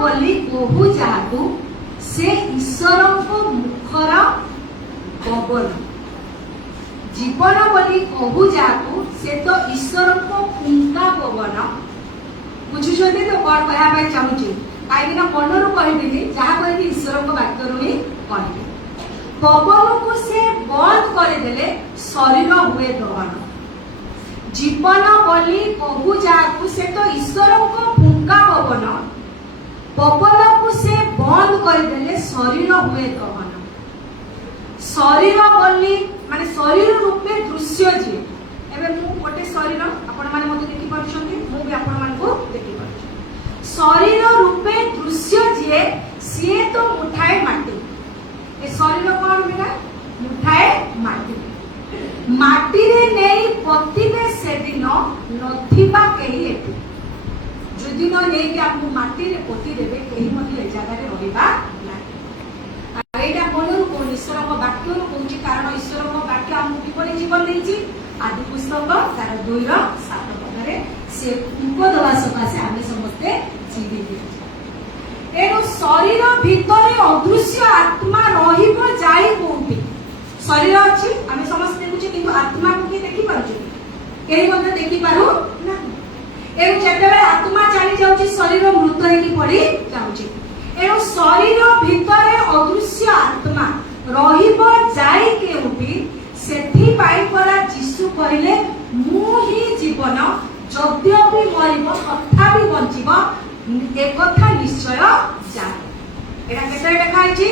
ବୋଲି କହୁ ଯାହାକୁ ସେ ଈଶ୍ୱରଙ୍କ ମୁଖର ପବନ। ଜୀବନ ବୋଲି କହୁ ଯାହାକୁ ସେ ତ ଈଶ୍ୱରଙ୍କ ଫୁଙ୍କା ପବନ। ବୁଝୁଛନ୍ତି ତ କଣ କହିବା ପାଇଁ ଚାହୁଁଛି? କାହିଁକି ନା ମନରୁ କହିବିନି, ଯାହା କହିବି ଈଶ୍ୱରଙ୍କ ବାକ୍ୟରୁ ହିଁ କହିବି। ପବନକୁ ସେ ବନ୍ଦ କରିଦେଲେ ଶରୀର ହୁଏ ଦହନ। ଜୀବନ ବୋଲି କହୁ ଯାହାକୁ ସେ ତ ଈଶ୍ୱରଙ୍କ ଫୁଙ୍କା ପବନ। ପବନକୁ ସେ ବନ୍ଦ କରିଦେଲେ ଶରୀର ହୁଏ ଦହନ। ଶରୀର ବୋଲି ମାନେ ଶରୀର ରୂପେ ଦୃଶ୍ୟ ଯିଏ, ଏବେ ମୁଁ ଗୋଟେ ଶରୀର, ଆପଣ ମାନେ ମତେ ଦେଖିପାରୁଛନ୍ତି, ମୁଁ ବି ଆପଣ ମାନଙ୍କୁ ଦେଖିପାରୁଛି। ଶରୀର ରୂପେ ଦୃଶ୍ୟ ଯିଏ, ସିଏ ତ ମୁଠାଏ ମାଟି। ଏ ଶରୀର କଣ ବିନା? ମୁଠାଏ ମାଟି। ମାଟିରେ ନେଇ ପୋତିବେ ସେଦିନ ନଥିବା କେହି ଏଠି। ଯଦିନ ନେଇକି ଆମକୁ ମାଟିରେ ପୋତି ଦେବେ, କେହି ମଧ୍ୟ ଏ ଜାଗାରେ ରହିବା ନାହିଁ। ଏଇଟା ମନରୁ କହୁନି, ଈଶ୍ୱରଙ୍କ ବାକ୍ୟରୁ କହୁଛି। କାରଣ ଈଶ୍ୱରଙ୍କ ବାକ୍ୟ ଆମକୁ କିପରି ଜୀବନ ଦେଇଛି? ଆଦି ପୁସ୍ତକ ତାର 2:7 ପଦରେ ସେ ରୂପ ଦେବା ସକାଶେ ଆମେ ସମସ୍ତେ ଜୀବିତ। ଏଣୁ ଶରୀର ଭିତରେ ଅଦୃଶ୍ୟ ଆତ୍ମା ରହିବ ଯାଇ କୋଉଠି? ଶରୀର ଅଛି, ଆମେ ସମସ୍ତେ ଦେଖୁଛେ, କିନ୍ତୁ ଆତ୍ମାକୁ କିଏ ଦେଖିପାରୁଛେ? କେହି ମଧ୍ୟ ଦେଖିପାରୁ ନାହିଁ। ଏଣୁ ଯେତେବେଳେ ଆତ୍ମା ଚାଲି ଯାଉଛି, ଶରୀର ମୃତ ହେଇକି ପଡି ଯାଉଛି। ଏଣୁ ଶରୀର ଭିତରେ ଅଦୃଶ୍ୟ ଆତ୍ମା ରହିବ ଯାଇ କେଉଁଠି? ସେଥିପାଇଁ ପରା ଯୀଶୁ କହିଲେ, ମୁଁ ହିଁ ଜୀବନ, ଯଦ୍ୟପି ମରିବ ତଥାପି ବଞ୍ଚିବ, ଏକଥା ନିଶ୍ଚୟ ଜାଣ। ଏଟା କେତେବେଳେ ଲେଖା ହେଇଛି?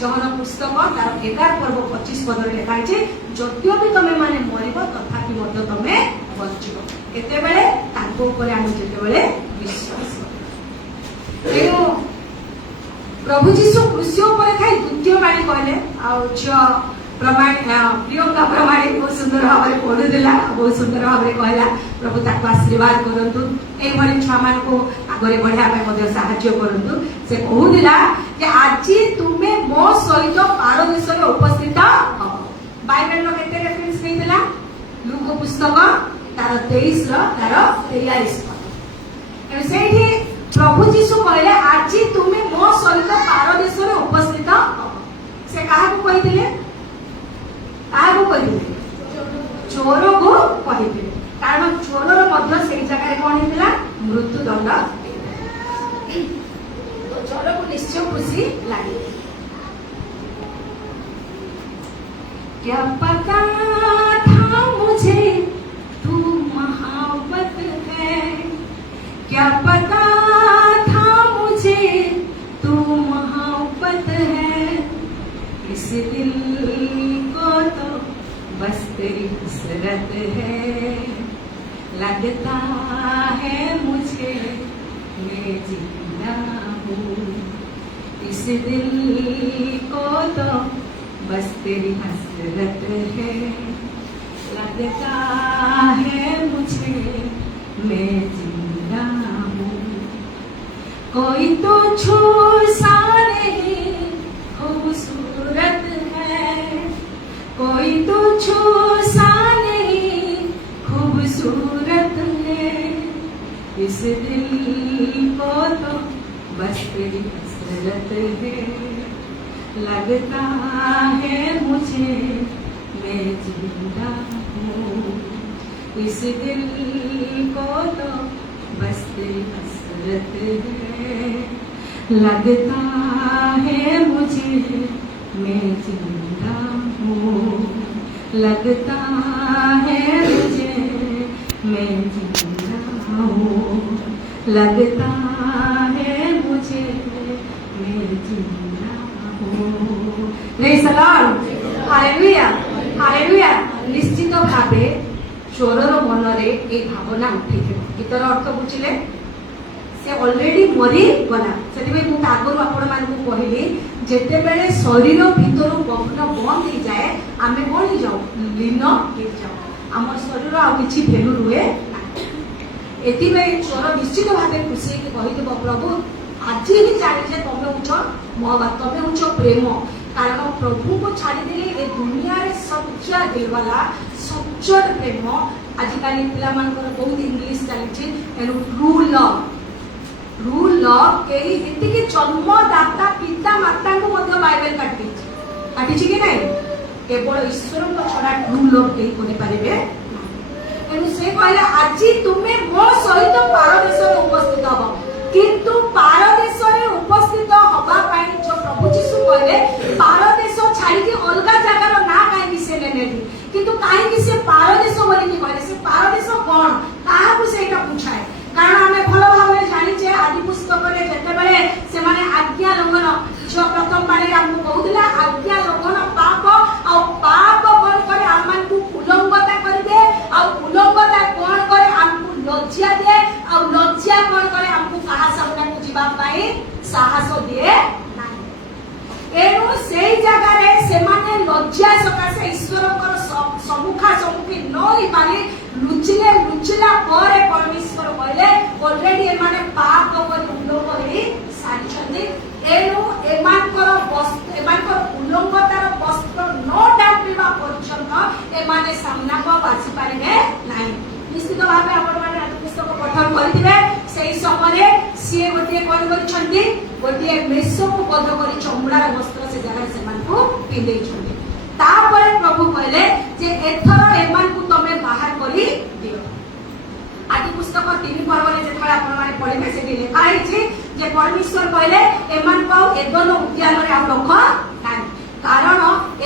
ଜହନ ପୁସ୍ତକ ତାର 11 ପର୍ବ 25 ପଦରେ ଲେଖା ହେଇଛି, ଯଦ୍ୟପି ତମେ ମାନେ ମରିବ ତଥାପି ମଧ୍ୟ ତମେ ବଞ୍ଚିବ। କେତେବେଳେ? ତାଙ୍କ ଉପରେ ଆମେ ଯେତେବେଳେ ବିଶ୍ୱାସ କରୁ। ତେଣୁ ପ୍ରଭୁ ଯୀଶୁ କୃଷି ଉପରେ ଥାଇ ଦ୍ୱିତୀୟ ବାଣୀ କହିଲେ। ଆଉ ଝିଅ ପ୍ରିୟଙ୍କା ପ୍ରମାଣୀ ବହୁତ ସୁନ୍ଦର ଭାବରେ ପଢୁଥିଲା, ବହୁତ ସୁନ୍ଦର ଭାବରେ କହିଲା। ପ୍ରଭୁ ତାକୁ ଆଶୀର୍ବାଦ କରନ୍ତୁ, ଏଇଭଳି ଛୁଆମାନଙ୍କୁ ଆଗରେ ବଢିବା ପାଇଁ ମଧ୍ୟ ସାହାଯ୍ୟ କରନ୍ତୁ। ସେ କହୁଥିଲା ଯେ ଆଜି ତୁମେ ମୋ ସହିତ ପାରଦେଶରେ ଉପସ୍ଥିତ ହବ। ବାଇବେଲର କେତେ ରେଫରେନ୍ସ ନେଇଥିଲା? ଲୁକ ପୁସ୍ତକ ତାର 23:43 ପଦ। ସେଇଠି ପ୍ରଭୁ ଯୀଶୁ କହିଲେ, ଆଜି ତୁମେ ମୋ ସହିତ ପାରଦେଶରେ ଉପସ୍ଥିତ ହବ। ସେ କାହାକୁ କହିଥିଲେ? କାହାକୁ କହିଥିଲେ? ଚୋରକୁ କହିଥିଲେ। କାରଣ ଚୋରର ମଧ୍ୟ ସେଇ ଜାଗାରେ କଣ ହେଇଥିଲା? ମୃତ୍ୟୁଦଣ୍ଡ। ଚୋରକୁ ନିଶ୍ଚୟ ଖୁସି ଲାଗେ। क्या पता था मुझे तू महावत है, क्या पता था मुझे तू महावत है, इस दिल को तो बस तेरी हसरत है, लगता है मुझे मैं जिंदा हूँ, इस दिल को तो बस तेरी हसरत है, लगता है मुझे मैं जिंदा हूँ, कोई तो छू सा नहीं खूबसूरत है, कोई तो छू सा नहीं खूबसूरत है, इस दिल को तो बस तेरी हसरत है, लगता है मुझे मैं जिंदा हूँ, इस दिल को तो बस तेरी हसरत है, लगता है मुझे मैं जिंदा हूँ, लगता है मुझे मैं जिंदा हूँ, लगता है मुझे मैं जिंदा हूँ। Praise the lord, hallelujah, hallelujah. निश्चित भावे चोरर मनरे ए भावना उठेथिବ। गीतर अर्थ बुझिले? से ऑलरेडी मरी गला। सेतिबे मु आगरु आपण मानकु कहिली, जेतेबेले शरीर भितर पवन बंद हो जाए, आमे कोन हो जाऊ? लीन हो जाऊ। हमर शरीर आ किछि भेलु रुए ना। एतिबे चोर निश्चित भावे खुशी के कहिदिबो, प्रभु आज ही जानी जे तमे उछ मोहब्बत, तमे उछ प्रेम। कारण प्रभु को छाड़ी देले ए दुनिया रे सच्चा दिल वाला सच्चा प्रेम। आजिकल पिला मानकर बहुत इंग्लिश चली, ट्रू लव। ट्रू लव कहीं एतिकी जन्मदाता पिता माता को मध्य बाइबल काटी कि नहीं केवल ईश्वर छड़ा ट्रू लव केही कोने पारिबे एनु से कहले आज तुमे मो सहित पारदेश रे उपस्थित हो किंतु पारदेश रे उपस्थित होबा पई जो प्रभु यीशु कहले पारदेश छाड़ी के अलगा जगह रो ना काहे कि से नेनेली किंतु काहे कि से पारदेश बोली कि कहले से पारदेश कोन काहा को सेटा पूछाए कारण हमें भलो भाबरे जानि जे आदि पुस्तक रे जते बेले से माने आज्ञा लंघन जो प्रथम बारे हमको कहउतला आज्ञा लंघन पाप आ पाप कोन करे हमन को उल्लंघनता कर दे आ उल्लंघनता कोन करे हमको लज्जा दे आ लज्जा कोन करे हमको कहा सामना को जीवा पाए साहस दे एनु सेई जगह रे से माने लज्जा सकासे ईश्वरकर सम्मुखा सम्मुखी न होई पारे लुचिला परे परमेश्वर कहले ऑलरेडी ए माने पाप कर उल्लंघन सारी छथि एनु एमानकर वस्त्र एमानकर उल्लंघनतार वस्त्र न डाउटिबा पर्यंत ए माने सामना को आसी पारिबे नाही निश्चित भाबे आपण माने पुस्तक पठन करिथिबे सेई समय से गोटे कोन करिछंती गोटे मेसो को बध करी चमड़ार वस्त्र से जगह से मान को पिंदै छथि तापर प्रभु कहले जे एथर एमान को तमे बाहर करी दियो आदि पुस्तक 3 पर्व रे जेतबा आपण माने पढिबे से लिखा है जे परमेश्वर कहले एमान को एदन उद्यान रे आप रख नाही कारण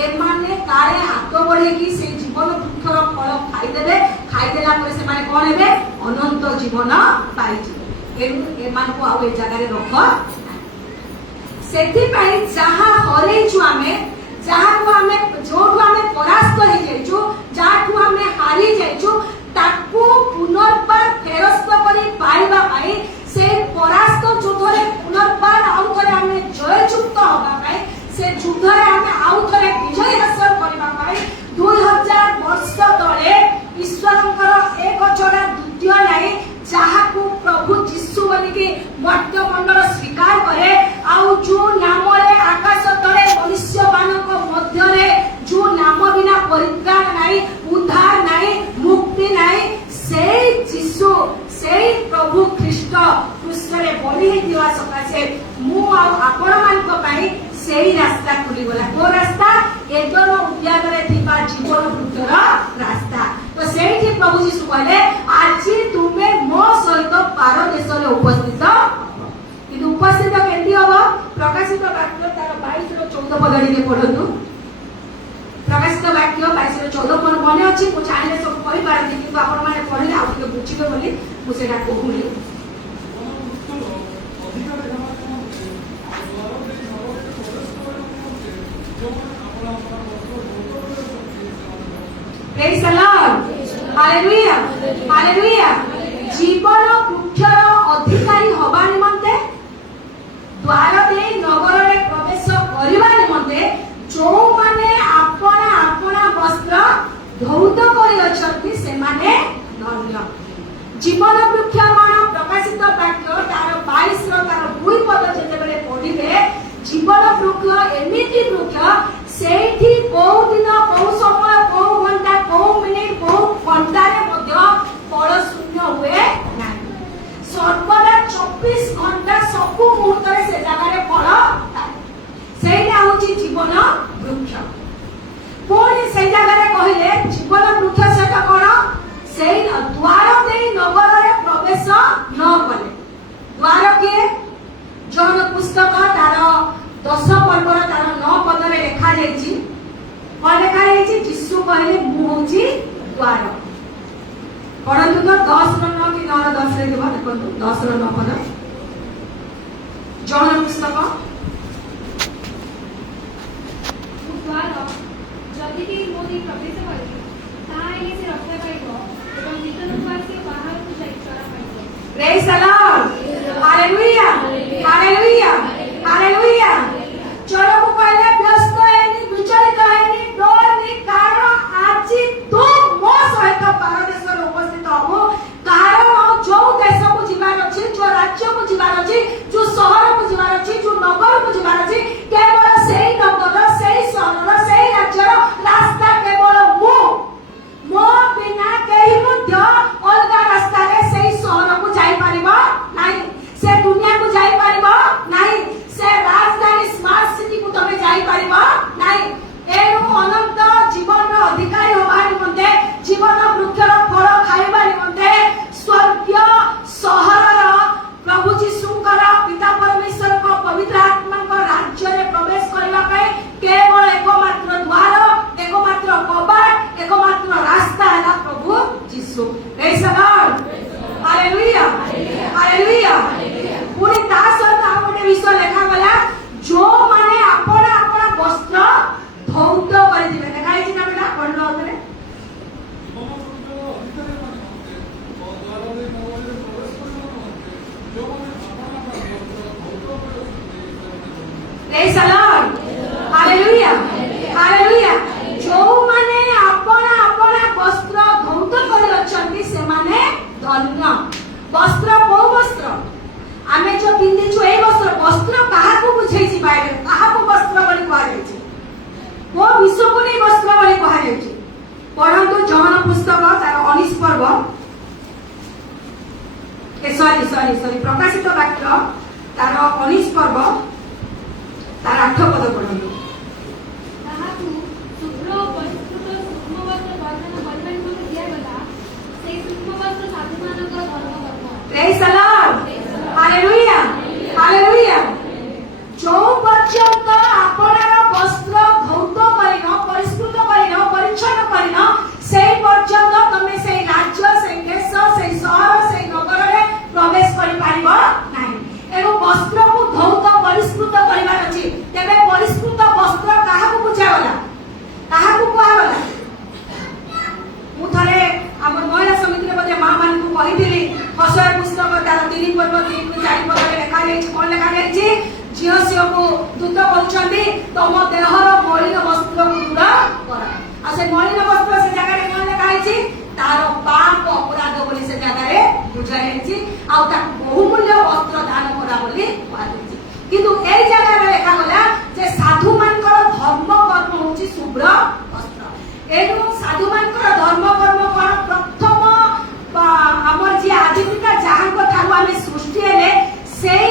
एमाने काळे हाथ बढ़े कि से जीवन वृक्षर फल खाई देला पर से माने कोन हेबे अनंत जीवन पाई जे एमान को आ ए जगह रे रख सेथि पई जहां हरै छु हमें जहां को हमें जोठु हमें परास्त हो जाइछु जाठु हमें हारी जाइछु ताकू पुनर्बार फेरस्त करी पाइबा पाई से परास्त युद्ध रे पुनर्बार आउ थरे हमें जययुक्त होबा पाई से युद्ध रे हमें आउ थरे विजय हासिल करबा पाई 2000 वर्ष तळे ईश्वरंकर एक छोड़ा द्वितीय नाही जाहाकू प्रभु यीशु बोली के मध्य मंडल स्वीकार करे आउ जो नाम रे आकाश तळे मनुष्य मानक मध्य रे जो नाम बिना परित्राण नाही उद्धार नाही मुक्ति नाही सेई यीशु सेई प्रभु ख्रीष्ट क्रूस रे बलि दिवा सकासे मु आ आपण मानक पई सेई रास्ता खुली गला को रास्ता एदन उद्यान रे थिबा जीवन वृक्षर रास्ता तो सेठी प्रभु यीशु कहले आज तुमे मो सहित पारदेश रे उपस्थित किंतु उपस्थित केंती होबो प्रकाशित वाक्य तार 22 रो 14 पद रे पढନ୍ତୁ प्रकाशित वाक्य 22 रो 14 पद मने अछि मु चाहिले सब कहि पारती किंतु आपण माने पढिले आ के बुझिबे बोली मु सेटा कहूनी Praise the Lord. Hallelujah. Hallelujah. जीवन वृक्षर अधिकारी होबा निमंते द्वार दे नगर रे प्रवेश करिबा निमंते जो माने आपन आपन वस्त्र धौत करि अछथि से माने धन्य जीवन वृक्ष मान प्रकाशित वाक्य तार 22 रो तार 2 पद जेते बेले पढिबे जीवन वृक्ष एमिति वृक्ष सेठी को दिन को समय को घंटा को मिनिट को घंटा रे मध्य फल शून्य हुए नाही सर्वदा 24 घंटा सब मुहूर्त रे से जगह रे फल सेटा होची जीवन वृक्ष कोनी से जगह रे कहिले जीवन वृक्ष सेटा कोन सेई द्वार देई नगर रे प्रवेश न कले द्वार के जन पुस्तक तार 10 पर्वर तार 9 पद रे लिखा जायछि कोन लिखा जायछि यीशु कहले मु होची द्वार पढନ୍ତୁ तो 10 रो 9 कि 9 रो 10 रे देबा देखନ୍ତୁ 10 रो 9 पद जन पुस्तक द्वार जदि के मोदी प्रवेश करे ताहे से रक्षा पाइबो एवं नितन वासी बाहर को जाई चरा पाइबो praise the lord hallelujah hallelujah hallelujah चलो पहले व्यस्त हैनी विचलित हैनी डरनी कारण आज तो मो सहित पारदेश रे उपस्थित हो कारण जो देश को जीवार अछि जो राज्य को जीवार अछि जो शहर को जीवार अछि जो नगर को जीवार अछि केवल सेही नगर सेही शहर सेही राज्य रास्ता केवल मो बिना केही मध्य अलगा रास्ता रे सेही शहर को जाई परिबा Praise the Lord. Hallelujah. Hallelujah. ଯୋଉମାନେ ଆପଣା ଆପଣା ବସ୍ତ୍ର ଧୌତ କରି ଅଛନ୍ତି ସେମାନେ ଧନ୍ୟ। ବସ୍ତ୍ର କୋଉ ବସ୍ତ୍ର? ଆମେ ଯୋଉ ପିନ୍ଧିଛୁ ଏଇ ବସ୍ତ୍ର କାହାକୁ ବୁଝେଇଛି ବାଇବେଲ? କାହାକୁ ବସ୍ତ୍ର ବୋଲି କୁହାଯାଇଛି? କୋଉ ବିଷୟକୁ ନେଇ ବସ୍ତ୍ର ବୋଲି କୁହାଯାଇଛି? ପଢନ୍ତୁ ଯୌନ ପୁସ୍ତକ ତାର 19 ପର୍ବ, ସରି ପ୍ରକାଶିତ ବାକ୍ୟ ତାର 19 ପର୍ବ ତାର 8 ପଦ ପଢନ୍ତୁ। ତାହାକୁ ଶୁଭ୍ର ଓ ପରିଷ୍କୃତ ସୂକ୍ଷ୍ମ ବସ୍ତ୍ର ପରିଧାନ କରିବା ନିମନ୍ତେ ଦିଆଗଲା। ସେହି ସୂକ୍ଷ୍ମ ବସ୍ତ୍ର ସାଧୁମାନଙ୍କର ଧର୍ମକର୍ମ। Praise the Lord. Hallelujah. Hallelujah. ଯୋଉ ପର୍ଯ୍ୟନ୍ତ ଆପଣର ବସ୍ତ୍ର ଧୌତ କରିନ, ପରିଷ୍କୃତ କରିନ, ପରିଚ୍ଛନ୍ନ କରିନ, ସେଇ ପର୍ଯ୍ୟନ୍ତ ତମେ ସେଇ ରାଜ୍ୟ, ସେଇ ଦେଶ, ସେଇ ସହର, ସେଇ ନଗରରେ ପ୍ରବେଶ କରିପାରିବ ନାହିଁ। ଏଣୁ ବସ୍ତ୍ରକୁ ଧୌତ ପରିଷ୍କୃତ କରିବାର ଅଛି। ତେବେ ପରିଷ୍କୃତ ବସ୍ତ୍ର କାହାକୁ ବୁଝାଗଲା? କାହାକୁ କୁହାଗଲା? ମୁଁ ଥରେ ଆମ ମହିଳା ସମିତିରେ ବୋଧେ ମା ମାନଙ୍କୁ କହିଥିଲି, ହସୟ ପୁସ୍ତକ ତାର 3 ପର୍ବ 3-4 ପଦରେ ଲେଖାଯାଇଛି। କଣ ଲେଖାଯାଇଛି? ଝିଅ ଝିଅକୁ ଦୂତ କହୁଛନ୍ତି ତମ ଦେହର ମଳିନ ବସ୍ତ୍ରକୁ ଦୂର କର। ଆଉ ସେ ମଳିନ ବସ୍ତ୍ର ସେ ଜାଗାରେ କଣ ଲେଖାଯାଇଛି? ତାର ପାପ ଅପରାଧ ବୋଲି ସେ ଜାଗାରେ ବୁଝାଯାଇଛି। ଆଉ ତାକୁ ବହୁମୂଲ୍ୟ ବସ୍ତ୍ର ଦାନ କରା ବୋଲି କୁହାଯାଇଛି। କିନ୍ତୁ ଏଇ ଜାଗାରେ ଲେଖାଗଲା ଯେ ସାଧୁ ମାନଙ୍କର ଧର୍ମ କର୍ମ ହଉଛି ଶୁଭ୍ର ବସ୍ତ୍ର। ଏଣୁ ସାଧୁ ମାନଙ୍କର ଧର୍ମ କର୍ମ କଣ? ପ୍ରଥମ ଆମର ଯିଏ ଆଦିପିତା ଯାହାଙ୍କ ଠାରୁ ଆମେ ସୃଷ୍ଟି ହେଲେ ସେଇ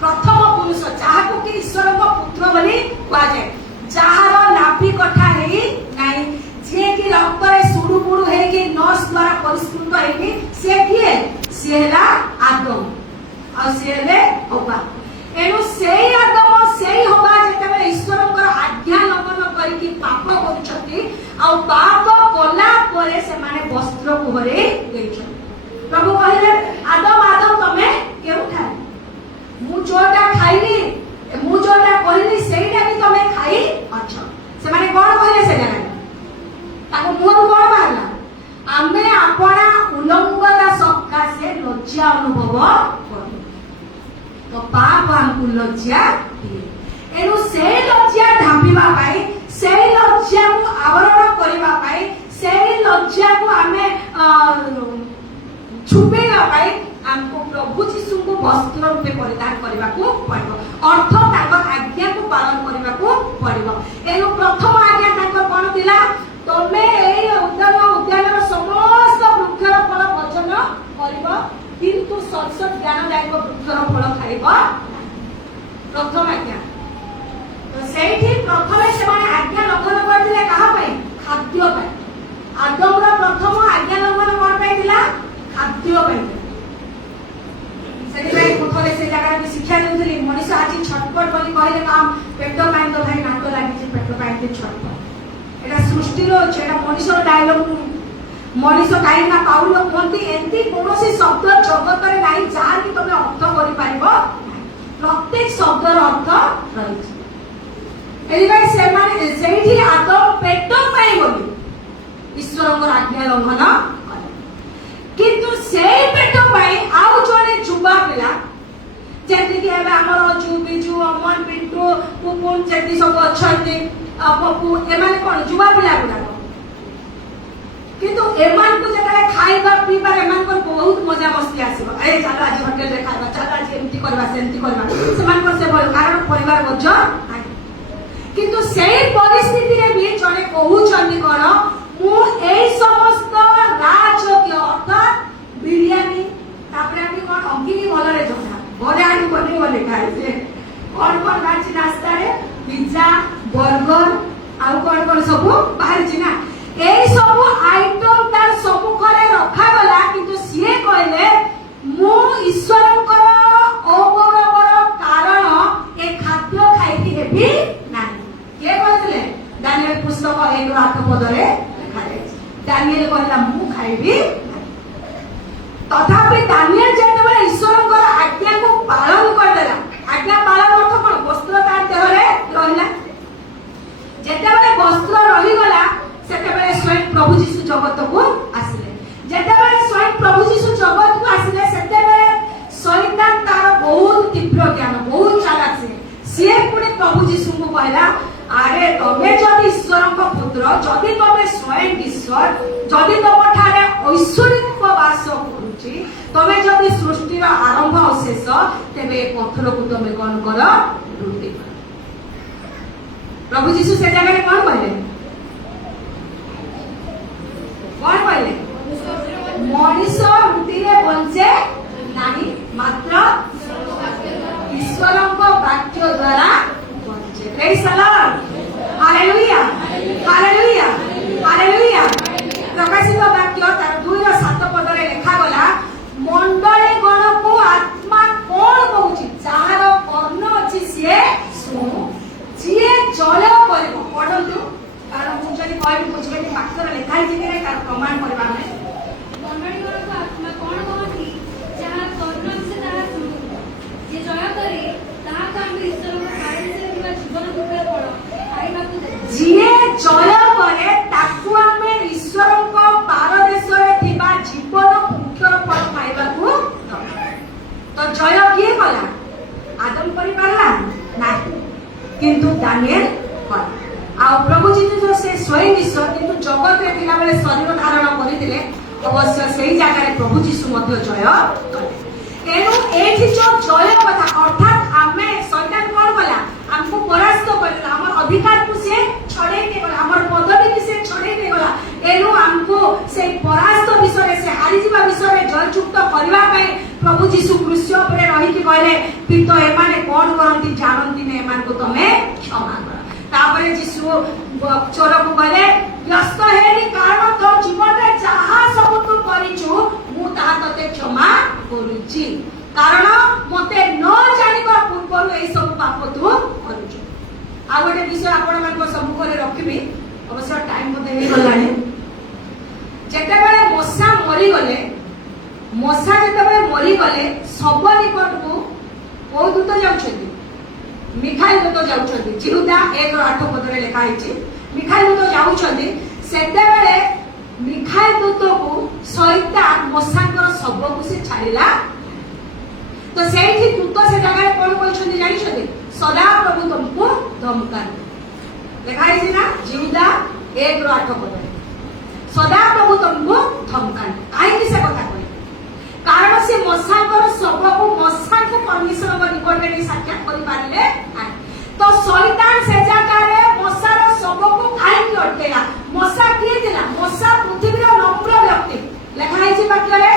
ପ୍ରଥମ ପୁରୁଷ ଯାହାକୁ କି ଈଶ୍ୱରଙ୍କ ପୁତ୍ର ବୋଲି କୁହାଯାଏ, ଯାହାର ନାଭି କଠା ହେଇ ନାହିଁ, ଯିଏ କି ରକ୍ତରେ ସୁଡୁବୁଡୁ ହେଇକି ନର୍ସ ଦ୍ୱାରା ପରିଷ୍କୃତ ହେଇନି, ସେ କିଏ? ସିଏ ହେଲା ଆଦମ ଆଉ ସିଏ ହେଲେ ହବା। ଏଣୁ ସେଇ ଆଦମ ସେଇ ହବା ଯେତେବେଳେ ଈଶ୍ୱରଙ୍କର ଆଜ୍ଞା ଲଙ୍ଘନ କରିକି ପାପ କରୁଛନ୍ତି, ଆଉ ପାପ କଲା ପରେ ସେମାନେ ବସ୍ତ୍ରକୁ ହରେଇ ଦେଇଛନ୍ତି। ପ୍ରଭୁ କହିଲେ ଆଦମ ତମେ କେଉଁଠାରେ? ମୁଁ ଯୋଉଟା ଖାଇଲି, ମୁଁ ଯୋଉଟା କହିଲି ସେଇଟା ବି ତମେ ଖାଇ ଅଛ। ସେମାନେ କଣ କହିଲେ? ସେ ଜାଗାରେ ତାଙ୍କ ମୁହଁରୁ କଣ ବାହାରିଲା? ଆମେ ଆପଣା ଉଲ୍ଲଂଘନତା ସକାଶେ ଲଜ୍ଜା ଅନୁଭବ କରୁ। ତ ପାପ ଆମକୁ ଲଜ୍ଜା ଦିଏ। ଏଣୁ ସେଇ ଲଜ୍ଜା ଢାଙ୍କିବା ପାଇଁ, ସେଇ ଲଜ୍ଜାକୁ ଆବରଣ କରିବା ପାଇଁ, ସେଇ ଲଜ୍ଜାକୁ ଆମେ ଛୁପେଇବା ପାଇଁ ଆମକୁ ପ୍ରଭୁ ଯୀଶୁଙ୍କୁ ବସ୍ତ୍ର ରୂପେ ପରିଧାନ କରିବାକୁ ପଡିବ। ଅର୍ଥ ତାଙ୍କ ଆଜ୍ଞାକୁ ପାଳନ କରିବାକୁ ପଡିବ। ଏଣୁ ପ୍ରଥମ ଆଜ୍ଞା ତାଙ୍କର କଣ ଥିଲା? ତମେ ଏଇ ଉଦ୍ୟାନର ସମସ୍ତ ବୃକ୍ଷର ଫଳ ଭୋଜନ କରିବ, କିନ୍ତୁ ସତ ଜ୍ଞାନଦାୟକ ବୃକ୍ଷର ଫଳ ଖାଇବ ନାହିଁ। ପ୍ରଥମ ଆଜ୍ଞା। ତ ସେଇଠି ପ୍ରଥମେ ସେମାନେ ଆଜ୍ଞା ଲଙ୍ଘନ କରିଥିଲେ କାହା ପାଇଁ? ଖାଦ୍ୟ ପାଇଁ। ଆଦମର ପ୍ରଥମ ଆଜ୍ଞା ଲଙ୍ଘନ କଣ ପାଇଁ ଥିଲା? ଖାଦ୍ୟ ପାଇଁ। ସେଥିପାଇଁ ମୁଁ ଥରେ ସେ ଜାଗାରେ ବି ଶିକ୍ଷା ଦେଉଥିଲି, ମଣିଷ ଆଜି ଛଟପଟ ବୋଲି କହିଲେ କାମ ପେଟ ପାଇଁ ତ ଭାଇ ନାଟ ଲାଗିଛି, ପେଟ ପାଇଁ ଛଟପଟ। এটা ସୃଷ୍ଟିର ଅଛି, এটা ମଣିଷର ଡାଇଲଗ ନୁହେଁ। ମଣିଷ କାହିଁକି ନା ପାଉଲ କୁହନ୍ତି ଏମିତି କୌଣସି ଶବ୍ଦ ଜଗତରେ ନାହିଁ ଯାହାକି ତମେ ଅର୍ଥ କରିପାରିବ। ପ୍ରତ୍ୟେକ ଶବ୍ଦର ଅର୍ଥ ରହିଛି। ଏଥିପାଇଁ ସେମାନେ ସେଇଠି ଆଦମ ପେଟ ପାଇଁ ବୋଲି ଈଶ୍ୱରଙ୍କର ଆଜ୍ଞା ଲଙ୍ଘନ କଲେ। କିନ୍ତୁ ସେଇ ପେଟ ପାଇଁ ଆଉ ଜଣେ ଯୁବା ପିଲା, ଯେମିତିକି ଏବେ ଆମର ବିଜୁ, ଅମନ, ପିଣ୍ଟୁ, ପୁପୁନ ଯେତିକି ସବୁ ଅଛନ୍ତି, ପପୁ, ଏମାନେ କଣ ଯୁବା ପିଲା ଗୁଡାକ। କିନ୍ତୁ ଏମାନଙ୍କୁ ଯେତେବେଳେ ଖାଇବା ପିଇବାରେ ଏମାନଙ୍କର ବହୁତ ମଜା ମସ୍ତି ଆସିବ। ଏ ଚାଲ ଆଜି ହୋଟେଲରେ ଖାଇବା, ଚାଲ ଆଜି ଏମିତି କରିବା ସେମିତି କରିବା, ସେମାନଙ୍କର ସେ ଭଲ, କାରଣ ପରିବାର ବୋଝ ନାହିଁ। କିନ୍ତୁ ସେଇ ପରିସ୍ଥିତିରେ ବି ଜଣେ କହୁଛନ୍ତି କଣ? ମୁଁ ଏଇ ସମସ୍ତ ରାଜକୀୟ ଅର୍ଥାତ ବିରିୟାନୀ, ତାପରେ ଆମେ କଣ ଅଗିନି ଭଲରେ ଜଣା ଘରେ ଆଣି ବନେଇ ଗଲେ ଖାଇছে କଣ କଣ ବାହାରିଛି ରାସ୍ତାରେ, ପିଜ୍ଜା, ବର୍ଗର, ଆଉ କଣ କଣ ସବୁ ବାହାରିଛି ନା। এই সবু আইটম তার সম্মুখরে রখাগলা, কিন্তু সিয়ে কহিলে মু ঈশ্বরঙ্কর অগৌরবর কারণ এ খাদ্য খাইকি হেবি নাই। কে কহিলে? দানিয়েল পুস্তক 1:8 পদরে লেখা যাইছে। দানিয়েল কহিলা মু খাইবি নাই। তথাপি দানিয়েল যেতবেলে ঈশ্বরঙ্কর আজ্ঞাকে পালন করিদেলা, আজ্ঞা পালন অর্থ কোন? বস্ত্র তার দেহরে রহিলা। যেতবেলে বস্ত্র রহিগলা সেতবেলে স্বয়ং প্রভু যীশু জগতকু আসিলে। যেতবেলে স্বয়ং প্রভু যীশু জগতকু আসিলে সেতবেলে শয়তান তার বহুত তীব্র জ্ঞান, বহুত চালাক, সিয়ে পুଣି को कहला अरे तमे जदि ईश्वर पुत्र जदि तमे स्वयं ईश्वर जदि तुम ठारे ऐश्वर्य वास करुची तमे जदि सृष्टि आरंभ और शेष तेरे पत्थर को तमे कौन कर रुटी कर। प्रभु जीशु से जगह कौन कहले मनीष रुटी बंचे नहीं मात्र ईश्वर वाक्य द्वारा बंचे। Praise the lord hallelujah hallelujah hallelujah. प्रकाशित वाक्य तार 2:7 पदरे लेखा गला मंडली गण को आत्मा कौन कहूची जार कर्ण अछि से सुनु जिए जल करबो पढंतु कारण मु जदि कहबी बुझबे वाक्यर लेखा है जे तार प्रमाण करबा में मंडली गण को आत्मा कौन कहती जहाँ कर्ण से ताहा सुनु जे जय करे ताहा काम ईश्वर को कारण से किबा जीवन दुःखर फल खाइबा को दे जिए जय करे ताकू आमे ईश्वर को पारदेश रे थिबा जीवन मुख्यर फल खाइबा को तो जय किए कला आदम करि पारला नाही किंतु दानिएल कला। आ प्रभु जीशु से स्वयं ईश्वर किंतु जगत रे थिला बेले शरीर धारण करितिले अवश्य सेही जगह प्रभु जीशु मध्य जय कले। एनु एठी जो जय कथा अर्थात आमे शैतान कोन कला हमको परास्त करला हमर अधिकार को से छड़े के गला हमर पदवी को से छड़े के गला एनु हमको से परास्त विषय से हारी जीवा विषय जय चुक्त करबा पई प्रभु जीशु क्रूस पर रही के कहले पितो एमाने कोन करंती जानंती ने एमान को तमे क्षमा कर। तापरे जीशु चोर को कहले व्यस्त हेनी कारण तो जीवन में जहा सब तू करिछु मु ताहा तते क्षमा करूची कारण मते न जानिबा पूर्वरु एई सब पाप तू करूछु। आ गोटे विषय आपण मन सम्मुख रे रखिबी अवश्य टाइम मते हे गलाने जेते बेले मशा मरी गले मशा जेते बेले मरी गले सब निकट को ओ दूत जाउछथि मिखाइल दूत जाउछथि जिहुदा 1:8 पदरे लेखा हैछि मिखाइल दूत जाउछथि सेते बेले मिखाइल दूत को शैतान मशांकर शब को से छाड़िला तो सेठी दूत से जगह कोन कहछथि जानि छथि सदा प्रभु तुमको धमकान लेखा हैछि ना जिहुदा 1:8 पदरे सदा प्रभु तुमको धमकान काहे कि से कथा कहले कारण से मशांकर शब को मशा को परमेश्वर को निकट में साक्षात करि पारिले तो शैतान से जगह रे मशार शब को काहे कि अटकेला मशा किए दिला मशा पृथ्वी रो नम्र व्यक्ति लेखा है जे वाक्य रे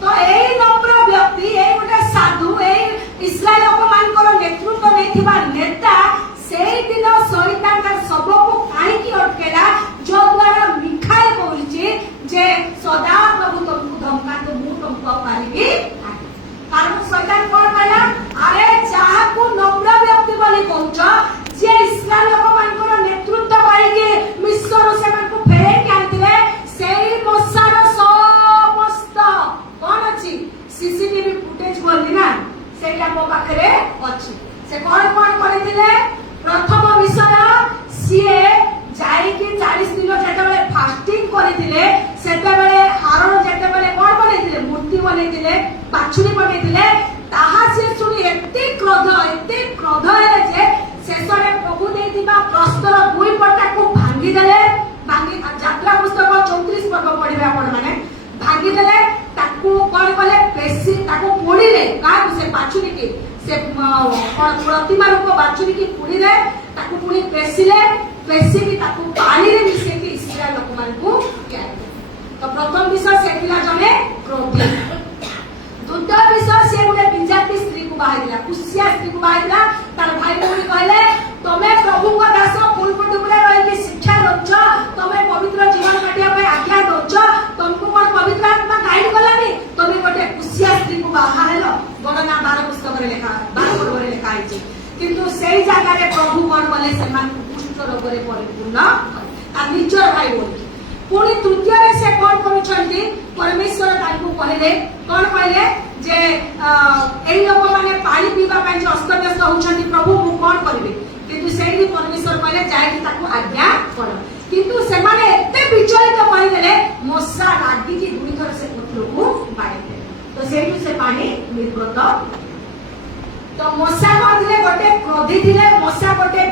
तो एई नम्र व्यक्ति एई गोटे साधु एई इस्राएल लोक मानकर नेतृत्व नेथिबा नेता सेई दिन शैतान का शब को काहे कि अटकेला जो द्वारा मिखाइल कहूची जे सदा प्रभु तुमको धमका तो मु तुमको पारिबी कारण शैतान कोन कहला अरे जहा को नम्र व्यक्ति बोली कहूछ जे इस्राएल लोक मानकर नेतृत्व पाइके मिस्र से मानको फेरे के आनथिले सेई मशार समस्त कोन अछि सीसीटीवी फुटेज बोलली ना सेटा मो पाखरे अछि से कोन कोन करिथिले प्रथम विषय सीए जाई कि 40 दिन जेते बेले फास्टिंग करिथिले सेते बेले हारण जेते बेले कोन बनेथिले मूर्ति बनेथिले बाछुरी बनेथिले ताहा से सुनी एते क्रोध हेले जे शेषरे प्रभु देथिबा प्रस्तर दुई पट्टा को भांगी देले भांगी यात्रा पुस्तक 34 पर्व पढिबा आपण माने भांगी देले ताकू कोन कले पेशी ताकू पोड़ीले का से बाछुरी की से प्रतिमा रूप बाछुरी की पोड़ीले ताकू पुणी पेशीले पेशी की ताकू पानी रे मिसे के इस्राएल लोक मान को तो प्रथम विषय से पिला जने क्रोधी द्वितीय विषय से गोटे विजाति स्त्री को बाहिला कुसिया स्त्री को बाहिला तार भाई भौणी कहले तमे प्रभु को दास फुलपट ऊपर रही के शिक्षा दोच तमे पवित्र जीवन काटिया पे आज्ञा दोच तुमको कोन पवित्र आत्मा गाइड कलानी तमे गोटे कुसिया स्त्री को बाहा हेलो गणना 12 पुस्तक रे लेखा 12 पर्व रे लेखा आइछि किंतु सेही जागा रे प्रभु कोन बोले समान कुष्ठ रोग रे परिपूर्ण आ निजर भाई बोली पुणी तृतीय रे से कोन करूछंती परमेश्वर ताकू कहले कोन कहले जे एई लोक माने पानी पीबा पय जे अस्तव्यस्त होछंती प्रभु मु कोन करबे किंतु सेही परमेश्वर कहले जाय कि ताकू आज्ञा कर किंतु से माने एते विचलित कहि देले मशा रागी की दुई थर से पुत्र को बाई दे तो सेही से पानी निर्गत तो मशा कहले गोटे क्रोधी थिले मशा गोटे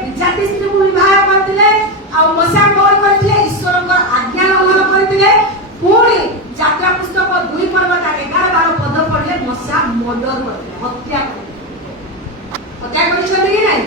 ଆଉ ମଶା କଣ କରିଥିଲେ ଈଶ୍ୱରଙ୍କ ଆଜ୍ଞା ଲଙ୍ଘନ କରିଥିଲେ। ପୁଣି ଯାତ୍ରା ପୁସ୍ତକ 2 ପର୍ବ 11-12 ପଦ ପଢିଲେ ମଶା ମର୍ଡର କରିଥିଲେ, ହତ୍ୟା କରିଛନ୍ତି କି ନାହିଁ।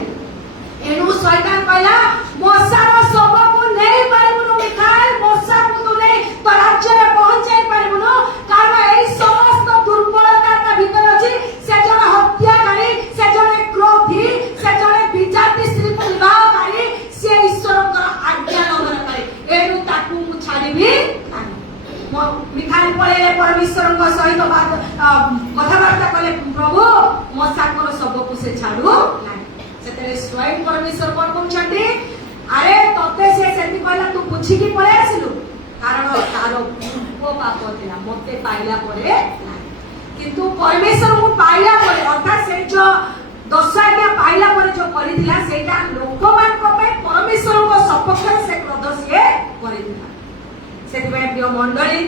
ଏଣୁ ଶୈତାନ କହିଲା ମଶାର ଶବକୁ ନେଇ ପାରିବୁନୁ ମିଖାଏଲ, ମଶାକୁ ତୁ ନେଇ ତୋ ରାଜ୍ୟରେ ପହଞ୍ଚାଇ ପାରିବୁନୁ, କାରଣ ଏଇ ସମସ୍ତ ଦୁର୍ବଳତା ତା ଭିତରେ ଅଛି। ସେ ଜଣେ ହତ୍ୟାକାରୀ, ସେ ଜଣେ କ୍ରୋଧୀ, ସେ ଜଣେ ବିଜାତି ସ୍ତ୍ରୀକୁ ବିବାହକାରୀ, ସେ ଈଶ୍ୱରଙ୍କର ଆଜ୍ଞା ଲଙ୍ଘନ କରେ। ଏଣୁ ତାକୁ ମୁଁ ଛାଡ଼ିବି ନାହିଁ। ମିଖାଏଲ ପଳେଇଲେ ପରମେଶ୍ୱରଙ୍କ ସହିତ କଥାବାର୍ତ୍ତା କଲେ, ପ୍ରଭୁ ମଶାଙ୍କର ଶବକୁ ସେ ଛାଡୁ ନାହିଁ। ସେତେବେଳେ ସ୍ୱୟଂ ପରମେଶ୍ୱର କଣ କହୁଛନ୍ତି, ଆରେ ତତେ ସେ ସେମିତି କହିଲା ତୁ ବୁଝିକି ପଳେଇ ଆସିଲୁ, କାରଣ ତାର ପୂର୍ବ ପାପ ଥିଲା, ମତେ ପାଇଲା ପରେ ନାହିଁ। କିନ୍ତୁ ପରମେଶ୍ୱରଙ୍କୁ ପାଇଲା ପରେ, ଅର୍ଥାତ୍ ସେ ଯୋଉ 10 ଆଜ୍ଞା ପାଇଲା ପରେ ଯୋଉ କରିଥିଲା ସେଇଟା ଲୋକମାନଙ୍କ ପାଇଁ ପରମେଶ୍ୱରଙ୍କ ସପକ୍ଷରେ ସେ କ୍ରୋଧ ସିଏ କରିଥିଲା। ସେଥିପାଇଁ ପ୍ରିୟ ମଣ୍ଡଳୀ,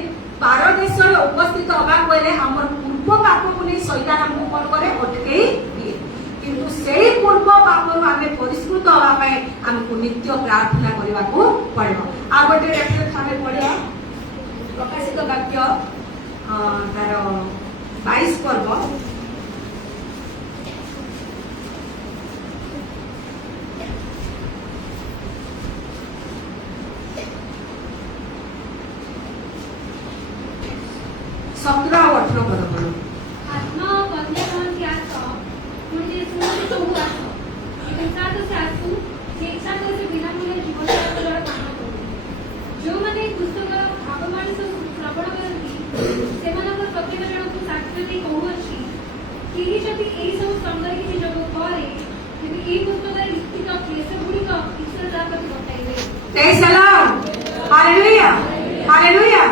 ପାରଦେଶରେ ଉପସ୍ଥିତ ହେବାକୁ ହେଲେ ଆମର ପୂର୍ବ ପାପକୁ ନେଇ ଶୈତାନ ଆମକୁ କଣ କରେ, ଅଟକେଇ ଦିଏ। କିନ୍ତୁ ସେଇ ପୂର୍ବ ପାପରୁ ଆମେ ପରିଷ୍କୃତ ହେବା ପାଇଁ ଆମକୁ ନିତ୍ୟ ପ୍ରାର୍ଥନା କରିବାକୁ ପଡିବ। ଆଉ ଗୋଟେ ରେଫରେନ୍ସ ଆମେ ପଢିବା ପ୍ରକାଶିତ ବାକ୍ୟ ତାର 22 ପର୍ବ सत्रह और 18 पद पढ़ो। आत्मा कन्या कौन आस मुझे सुन तो हुआ आस लेकिन साथ से आसु से इच्छा कर से बिना मूल्य जीवन द्वारा काम करू। जो माने पुस्तक भावमान से श्रवण करती से मानकर प्रत्येक जन को साक्षी कहू अछि कि जदि एई सब सुंदर कि जग करे तेबे एई पुस्तक लिखित क्लेश गुडी का ईश्वर जापति बताइबे। Praise the lord, hallelujah hallelujah.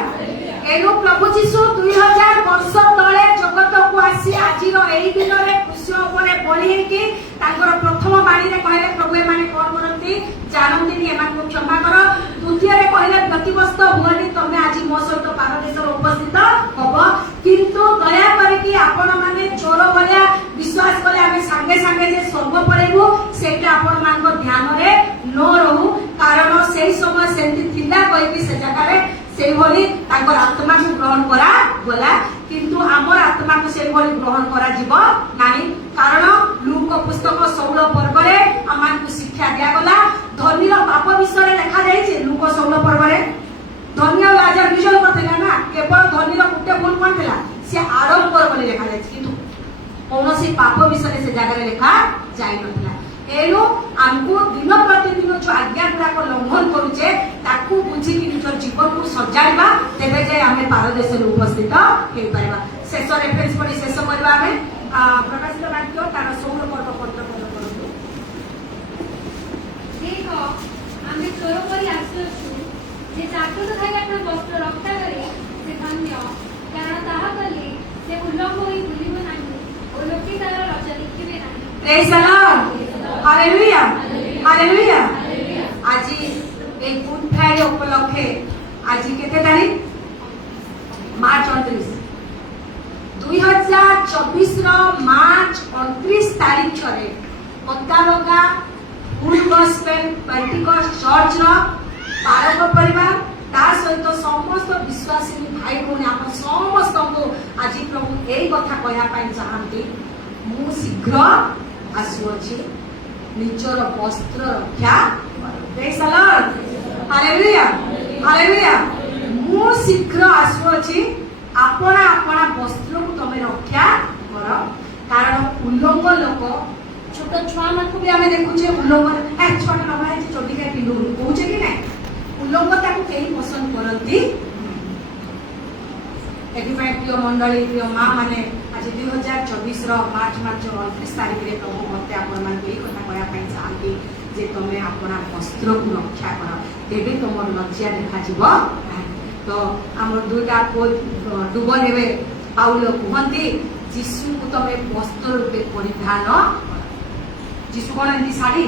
एनु प्रभु जीशु 2000 वर्ष तले जगत को आसी आजिर एई दिन रे कृष्ण उपरे बळी कि तांकर प्रथम बाणी रे कहले प्रभु ए माने कोन करंती जानंती नि एमान को क्षमा कर। द्वितीय रे कहले व्यतिग्रस्त हुअनी तमे आजि मो सहित पारदेश रे उपस्थित हबो, किंतु दया करी कि आपण माने चोर भलिया विश्वास करे आमे संगे संगे जे स्वर्ग पळेबु सेटा आपण मान को ध्यान रे न रहू, कारण सेई समय सेंति थिला कहि कि से जगह रे से भली तांकर आत्मा को ग्रहण करा गला, किंतु हमर आत्मा को से भली ग्रहण करा जीव नाही। कारण लूक पुस्तक 16 पर्व रे आमान को शिक्षा दिया गला। धनीर पाप विषय रे लिखा जाय छै लूक 16 पर्व रे। धनी राजा विजय करथिला ना, केवल धनीर गुटे भूल कोन थिला से आडंबर बोली लिखा जाय छै, किंतु कौनसी पाप विषय से जगह रे लिखा जाय नथिला। एनु हमको दिन प्रतिदिन जो आज्ञा गुड़ाक लंघन करुचे ताकू बुझी कि निज जीवन को सजाइबा, तेबे जे आमे पारदेश रे उपस्थित हेइ परबा। शेष रेफरेंस पढी शेष करबा आमे प्रकाशित वाक्य तार 16 पर्व पत्र करतो। देखो आमे चोर परी आसुछु जे चाकू थाई आपण वस्त्र रक्षा करे से धन्य, कारण ताहा कले से उल्लंघ होई भूलिबो नाही ओ लोके तार रचा लिखिबे नाही। Praise the lord, hallelujah hallelujah. आज एक गुड फ्राइडे उपलक्षे आज केते तारीख मार्च 29 2024 रो मार्च 29 तारीख रे पतालगा फुल गॉस्पेल पेंटिकॉस्ट चर्च रो पारक परिवार ता सहित समस्त विश्वासी भाई भौणी हम समस्त को आज प्रभु एई कथा कहया पाई चाहंती, मु शीघ्र आसुअछि निजर वस्त्र रक्षा कर। Praise the lord, hallelujah hallelujah. मु शीघ्र आसुअछि, आपना आपना वस्त्र को तमे रक्षा कर, कारण उल्लंघ लोक छोट छुआ मान को भी आमे देखुचे उल्लंघ ए छोट नबाय जे चोटी के पिलु कहूचे कि नै उल्लंघ ताको केही पसंद करंती। एथिपाई प्रिय मंडली प्रिय माँ माने आज 2024 मार्च 29 तारीख रे प्रभु मते आपण मान को कथा कहया पाई चाहती जे तमे अपना वस्त्र को रक्षा कर, तेबे तमर लज्जा देखा जीव। तो हमर दुईटा डुबन हेबे पाउल कहंती जीशु को तमे वस्त्र रूपे परिधान कर। जीशु कोन एंती साड़ी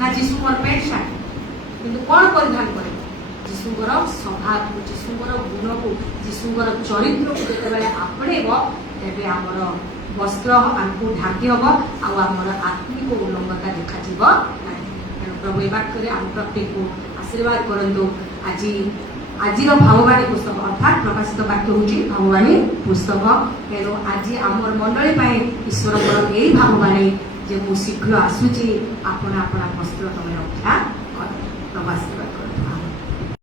ना जीशु कोन पैंट साड़ी, किंतु कोन परिधान करे जीशुଙ୍କର स्वभाव को जीशुଙ୍କର गुण को जीशुଙ୍କର चरित्र को जेतेबेले आपणेब तेबे हमर वस्त्र हमको ढाकी हब आ हमर आत्मिक उल्लंघता देखा जीव। प्रभु ए बात करे हम प्रत्येक को आशीर्वाद करंतु आज भाववाणी पुस्तक अर्थात प्रकाशित वाक्य हूँ भाववाणी पुस्तक तेणु आज आमर मंडली ईश्वर यही भाववाणी जे मु शीघ्र आसूची आपण आपण वस्त्र तमें रक्षा